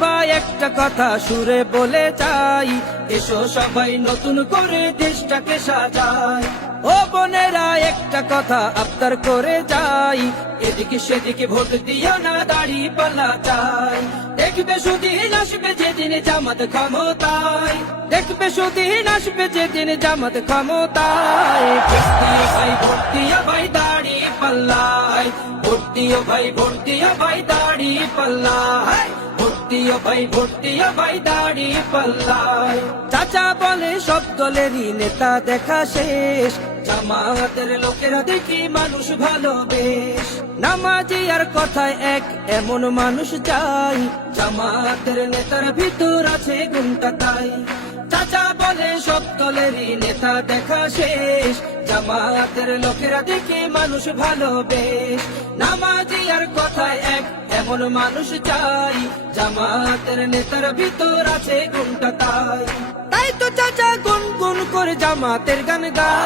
ভাই একটা কথা সুরে বলে যাই, এসো সবাই নতুন করে দেশটাকে সাজাই। ও বোনেরা একটা কথা আবদার করে যাই, এদিকে সেদিকে ভোট দিও না, দাড়ি পাল্লা চাই। দেখবে সুদিন আসবে যেদিন জামাত ক্ষমতায়, দেখবে সুদিন আসবে যেদিন জামাত ক্ষমতায়। ভোট দিও ভাই দাড়ি পাল্লায়, ভোট দিও ভাই, ভোট দিও ভাই দাড়ি পাল্লায়, ভোট দিও ভাই, ভোট দিও ভাই দাড়ি পাল্লায়। চাচা বলে সব দলেরই নেতা দেখা শেষ, জামাতের লোকেরা দেখি মানুষ ভালো বেশ। নামাজি আর কথায় এক এমন মানুষ চাই, জামাতের নেতার ভিতর আছে গুণটা তাই। চাচা বলে সব দলেরই নেতা দেখা শেষ, জামাতের লোকেরা দেখে মানুষ ভালো বেশ। নামাজি আর কথায় এক এমন মানুষ চাই, জামাতের নেতার ভিতর আছে গুণটা তাই। তাই তো চাচা গুনগুন করে জামাতের গান গায়।